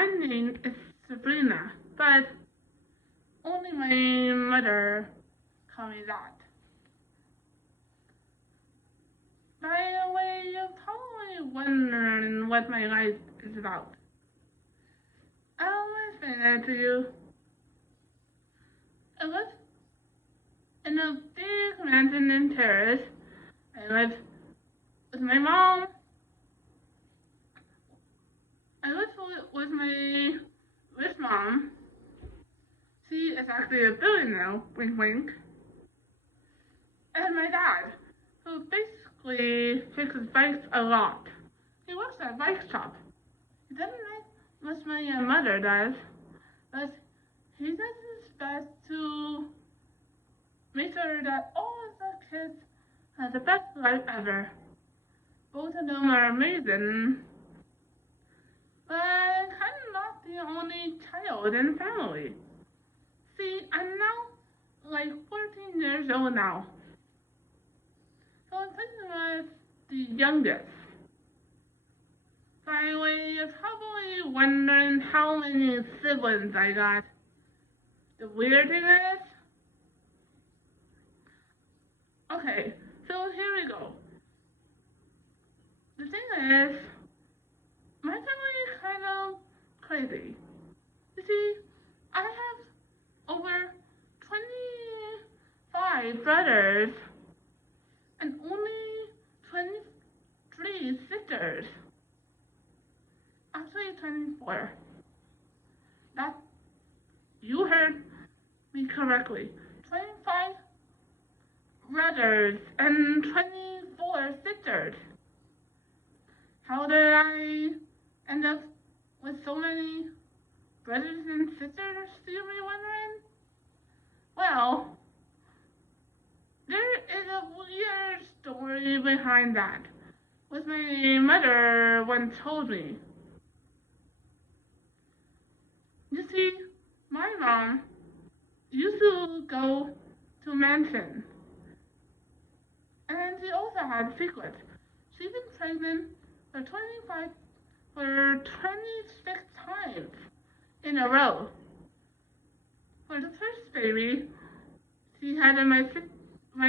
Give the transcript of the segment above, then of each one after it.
my name is Serbena, but only my mother called me that. By the way, you're probably wondering what my life is about. I'll explain it to you. I live in a big mansion in Paris. I live with my mom. I live with my rich mom. She is actually a billionaire, wink wink. And my dad, who basically fixes bikes a lot. He works at a bike shop. He doesn't like much money my mother does, but he does his best to make sure that all of the kids have the best life ever. Both of them are amazing, but I'm kind of not the only child in the family. See, I'm now like 14 years old now, so I'm pretty much the youngest. By the way, you're probably wondering how many siblings I got. The weird thing is, okay, so here we go. The thing is, my family is kind of crazy. You see, I have over 25 brothers and only 23 sisters. Actually 24. That, you heard me correctly. 25 brothers and 24 sisters. How did I end up with so many brothers and sisters, you may be wondering? Well, there is a weird story behind that, which my mother once told me. You see, my mom used to go to a mansion, and she also had secrets. She's been pregnant for 26 times in a row. For the first baby, she had my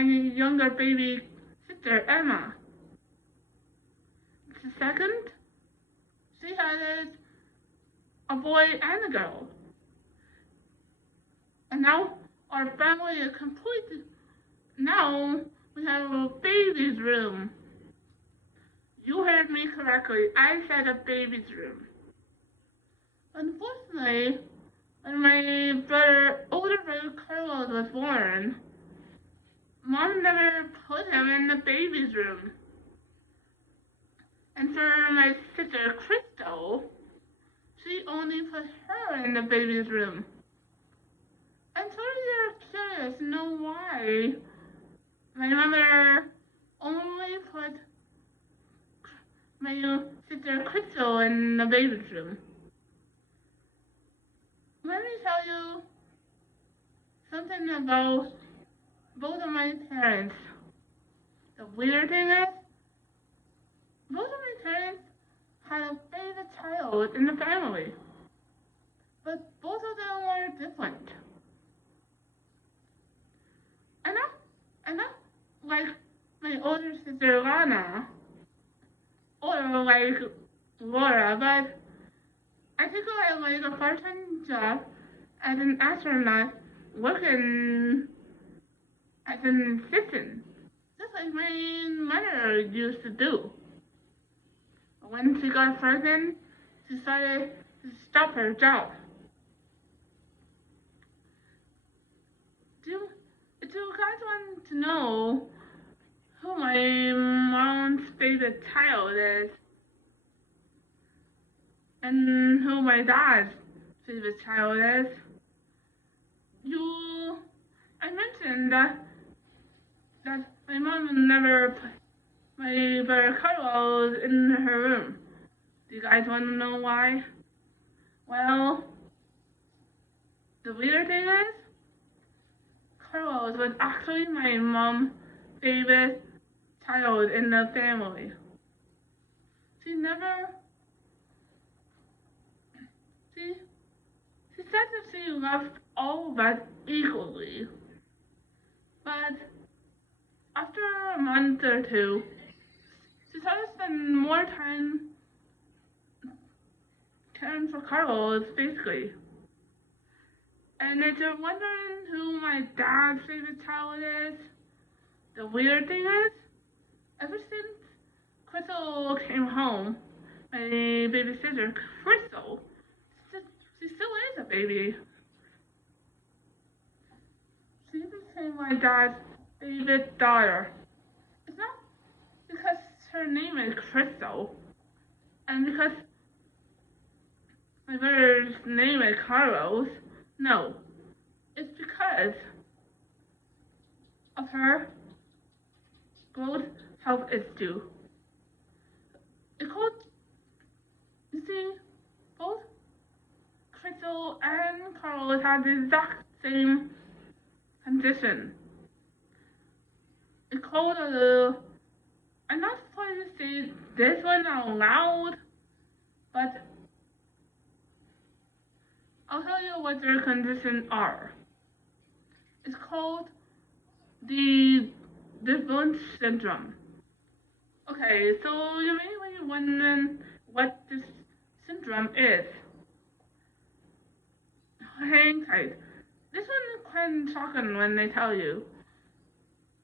younger baby sister Emma. The second, she had a boy and a girl. And now our family is complete. Now we have a baby's room. You heard me correctly. I said a baby's room. Unfortunately, when my older brother Carlos was born, Mom never put him in the baby's room. And for my sister Crystal, she only put her in the baby's room. I'm sure you're curious to know why my mother only put my sister Crystal in the baby's room. Let me tell you something about both of my parents. The weird thing is, both of my parents had a favorite child in the family, but both of them were different. And not like my older sister Lana, or like Laura, but I think I had like a part-time job as an astronaut working as an assistant, just like my mother used to do. When she got pregnant, she started to stop her job. Do you guys want to know who my mom's favorite child is? And who my dad's favorite child is? I mentioned that my mom never put my brother Carlos in her room. Do you guys want to know why? Well, the weird thing is, Carlos was actually my mom's favorite child in the family. She never that she loved all of us equally. But after a month or two, she started to spend more time caring for Carlos, basically. And if you're wondering who my dad's favorite child is, the weird thing is, ever since Crystal came home, my babysitter, Crystal, she still is a baby. She became my dad's favorite daughter. It's not because her name is Crystal, and because my brother's name is Carlos. No, it's because of her growth health issue. It's called, you see, both Crystal and Carlos had the exact same condition. It's called I'm not supposed to say this one out loud, but I'll tell you what their conditions are. It's called the Down syndrome. Okay, so you may be wondering what this syndrome is. Hang tight. This one is quite shocking when they tell you.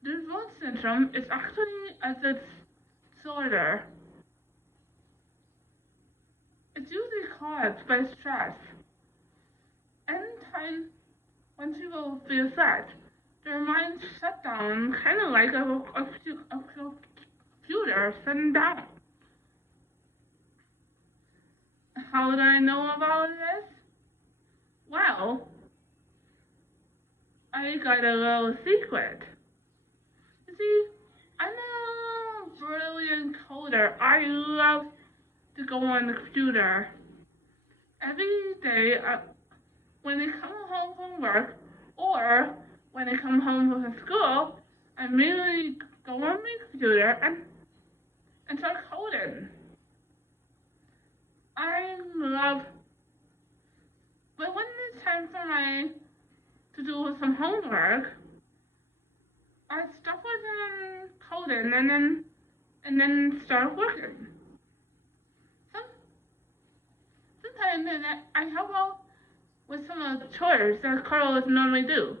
The Down syndrome is actually a disorder. It's usually caused by stress. Anytime when people feel sad, their minds shut down, kind of like a computer shutting down. How do I know about this? Well, I got a little secret. You see, I'm a brilliant coder. I love to go on the computer. Every day, when I come home from work, or when I come home from school, I immediately go on my computer and start coding. I love, but when it's time for to do some homework, I stop with coding and then start working. Sometimes I help out with some of the chores that Carlos normally do.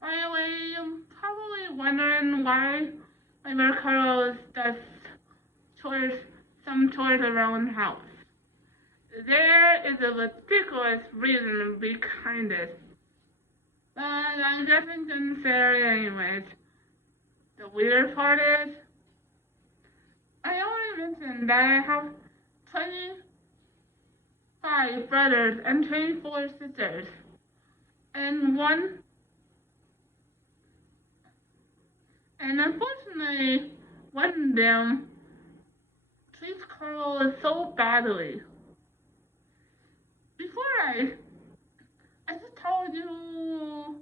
By the way, you're probably wondering why my brother Carlos does some chores around the house. There is a ridiculous reason behind it, but I guess I'm gonna say it anyways. The weird part is, I already mentioned that I have 25 brothers and 24 sisters, and unfortunately, one of them treats Carlos so badly. Before I just told you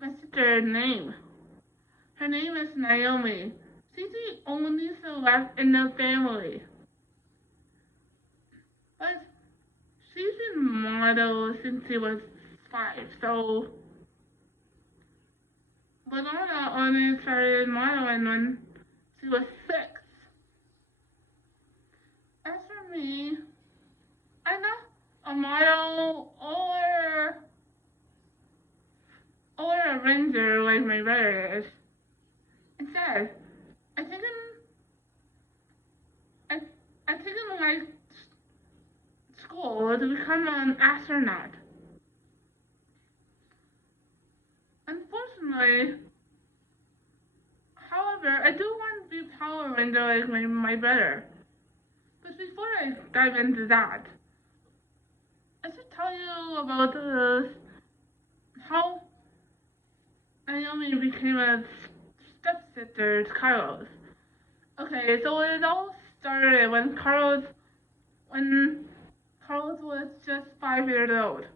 my sister's name. Her name is Naomi. She's the only left in the family. But she's been model since she was 5, so Banana only started modeling when she was 6. As for me, I'm not a model or a ranger like my brother is. Instead, I think in my school to become an astronaut. Unfortunately, however, I do want to be a Power Ranger like my brother. But before I dive into that, I should tell you about how Naomi became a stepsister to Carlos. Okay, so it all started when Carlos was just 5 years old.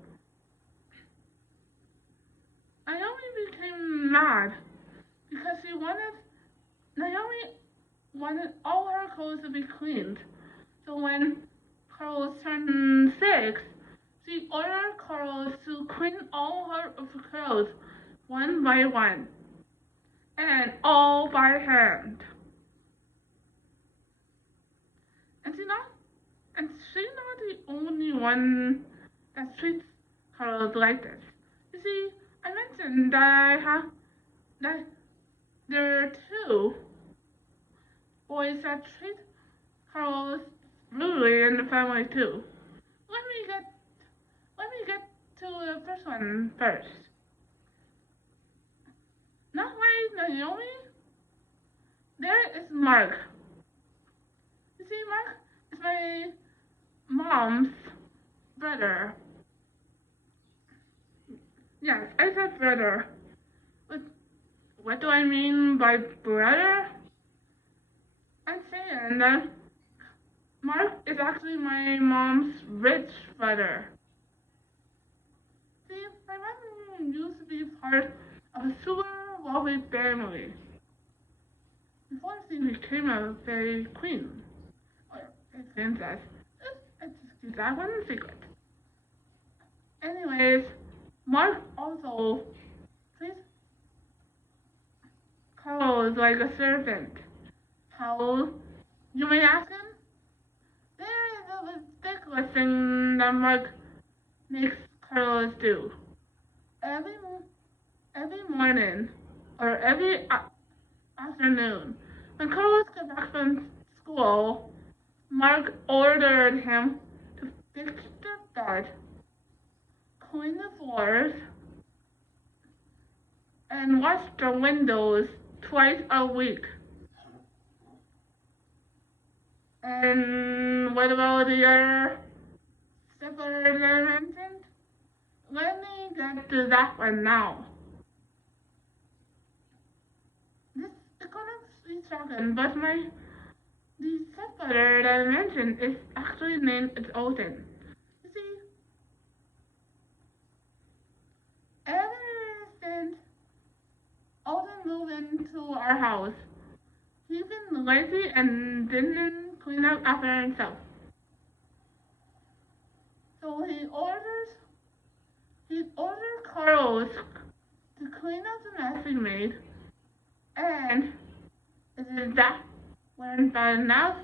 Naomi became mad because Naomi wanted all her clothes to be cleaned. So when Carlos turned 6, She ordered Carlos to clean all her of her clothes one by one, and all by hand. And she's not the only one that treats Carlos like this. You see, I mentioned that there are two boys that treat Carlos brutally in the family too. Let me get let me get to the first one first. Not my Naomi. There is Mark. You see, Mark is my mom's brother. Yes, I said brother. But what do I mean by brother? I'm saying that Mark is actually my mom's rich brother. See, my mom used to be part of a super wealthy family before she became a fairy queen or a princess. Let's just keep that one a secret. Anyways, Mark also treats Carlos like a servant. How, you may ask him? There is a ridiculous thing that Mark makes Carlos do. Every morning or every afternoon, when Carlos got back from school, Mark ordered him to fix the bed, clean the floors, and wash the windows twice a week. And what about the other stepbrother that I mentioned? Let me get to that one now. This is gonna be shocking, but the stepbrother that I mentioned is actually named Odin. You see, ever since Odin moved into our house, he's been lazy and didn't clean up after himself. So he ordered Carlos to clean up the mess he made, and if that weren't bad enough,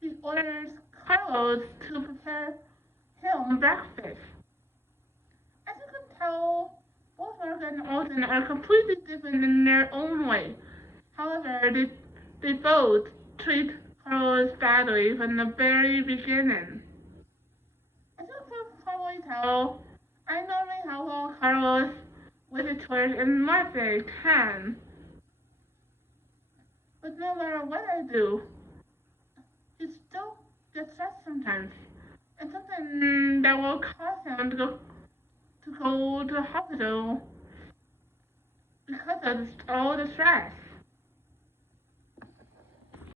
he orders Carlos to prepare him breakfast. As you can tell, both Mark and Odin are completely different in their own way. However, they both treat Carlos badly from the very beginning. As you can probably tell, I normally help out Carlos with the chores as much as I can. But no matter what I do, he still gets stressed sometimes. And something that will cause him to go to the hospital because of all the stress.